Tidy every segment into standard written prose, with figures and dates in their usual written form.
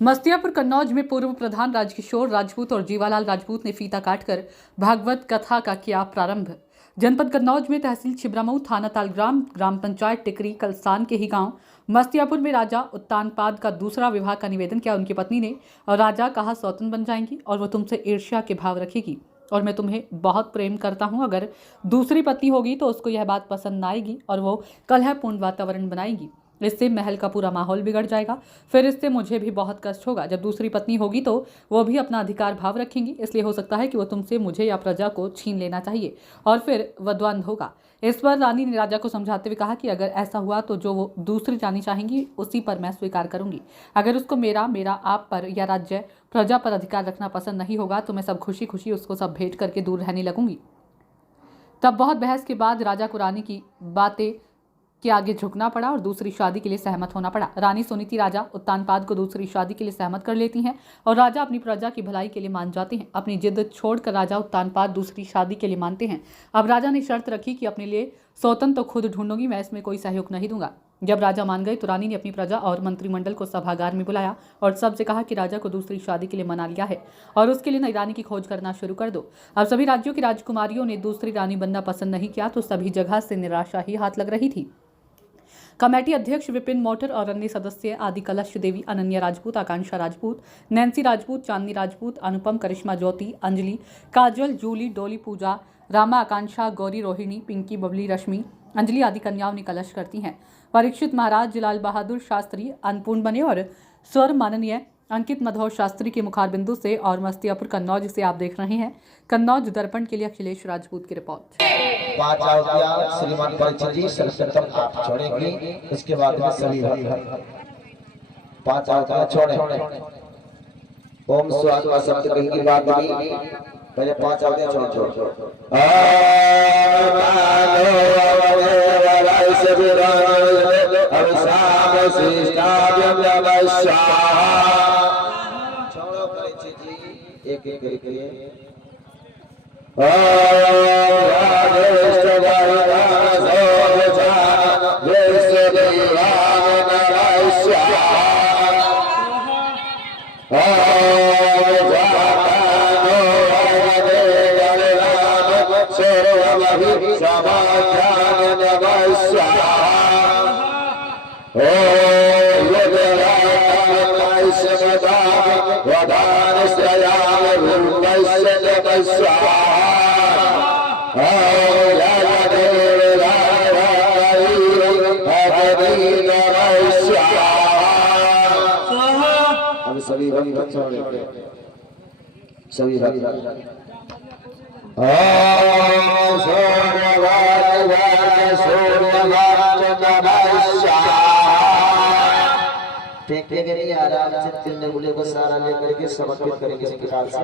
मस्तियापुर कन्नौज में पूर्व प्रधान राजकिशोर राजपूत और जीवालाल राजपूत ने फीता काटकर भागवत कथा का किया प्रारंभ। जनपद कन्नौज में तहसील छिबरामऊ, थाना तालग्राम, ग्राम पंचायत टिकरी कलसान के ही गांव मस्तियापुर में राजा उत्तानपाद का दूसरा विवाह का निवेदन किया उनकी पत्नी ने। और राजा कहा, सौतन बन जाएंगी और वो तुमसे ईर्ष्या के भाव रखेगी और मैं तुम्हें बहुत प्रेम करता हूं। अगर दूसरी पत्नी होगी तो उसको यह बात पसंद आएगी और वो कलहपूर्ण वातावरण बनाएगी। इससे महल का पूरा माहौल बिगड़ जाएगा। फिर इससे मुझे भी बहुत कष्ट होगा। जब दूसरी पत्नी होगी तो वो भी अपना अधिकार भाव रखेंगी, इसलिए हो सकता है कि वो तुमसे मुझे या प्रजा को छीन लेना चाहिए और फिर वद्वंद होगा। इस पर रानी ने राजा को समझाते हुए कहा कि अगर ऐसा हुआ तो जो वो दूसरी जानी चाहेंगी उसी पर मैं स्वीकार करूंगी। अगर उसको मेरा आप पर या राज्य प्रजा पर अधिकार रखना पसंद नहीं होगा तो मैं सब खुशी खुशी उसको सब भेंट करके दूर रहने लगूंगी। तब बहुत बहस के बाद राजा को रानी की बातें के आगे झुकना पड़ा और दूसरी शादी के लिए सहमत होना पड़ा। रानी सुनीति राजा उत्तानपाद को दूसरी शादी के लिए सहमत कर लेती हैं और राजा अपनी प्रजा की भलाई के लिए मान जाते हैं। अपनी जिद छोड़कर राजा उत्तानपाद दूसरी शादी के लिए मानते हैं। अब राजा ने शर्त रखी कि अपने लिए सौतन तो खुद ढूंढूंगी, मैं इसमें कोई सहयोग नहीं दूंगा। जब राजा मान गए तो रानी ने अपनी प्रजा और मंत्रिमंडल को सभागार में बुलाया और सबसे कहा कि राजा को दूसरी शादी के लिए मना लिया है और उसके लिए नई रानी की खोज करना शुरू कर दो। अब सभी राज्यों की राजकुमारियों ने दूसरी रानी बनना पसंद नहीं किया तो सभी जगह से निराशा ही हाथ लग रही थी। कमेटी अध्यक्ष विपिन मोटर और अन्य सदस्य आदि कलश देवी, अनन्या राजपूत, आकांक्षा राजपूत, नैन्सी राजपूत, चांदनी राजपूत, अनुपम, करिश्मा ज्योति, अंजलि, काजल, जूली, डोली, पूजा, रामा, आकांक्षा, गौरी, रोहिणी, पिंकी, बबली, रश्मि, अंजलि आदि कन्याओं ने कलश करती हैं। परीक्षित महाराज, लाल बहादुर शास्त्री अन्नपूर्ण बने और स्वर माननीय अंकित मधोर शास्त्री के मुखारबिंदु से। और मस्तियापुर कन्नौज से आप देख रहे हैं कन्नौज दर्पण के लिए अखिलेश राजपूत की रिपोर्ट। श्रीमान परीक्षित जी सर्वप्रथम आप छोड़ेंगे, इसके बाद में सभी पांच आवतियां छोड़े। ओम स्वात्मा शब्द कहेंगे बाद में, पहले पांच आवतियां छोड़ो। छोड़ो परीक्षित जी, एक एक करके। सभी फेंकने के लिए आराम से तीन गुले को सारा लेकर के समर्पित करेंगे इसके साथ से।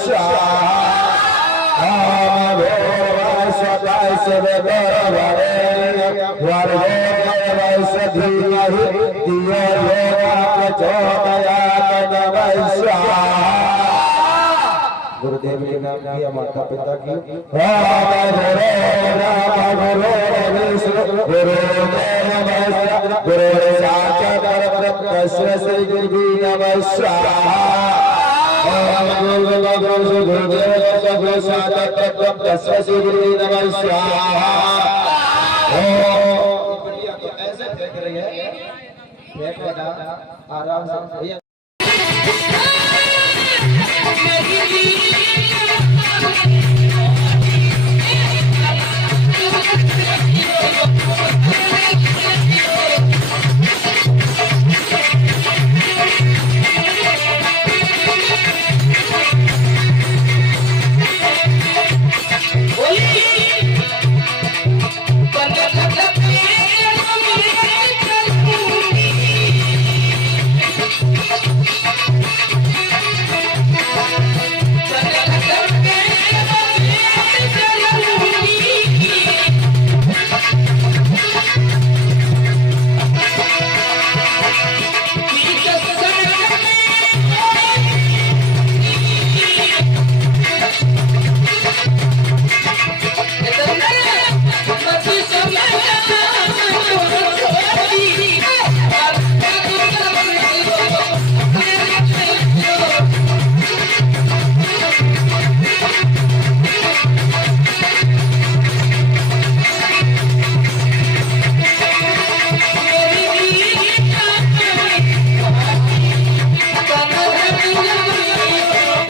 स्वाहा ओम भूर्भुवः स्वः धीमहि धियो यो न प्रचोदयात् नमः स्वाहा गुरुदेव के नाम की माता पिता की ओम गुरु विष्णु गुरु नमः गुरु साक्षात् परब्रह्म तस्मै श्री गुरुवे नमः स्वाहा ओम गुरु साक्षात् परब्रह्म तस्मै श्री गुरुवे नमः स्वाहा ऐसे फेंक रही है फेंकना आराम से भैया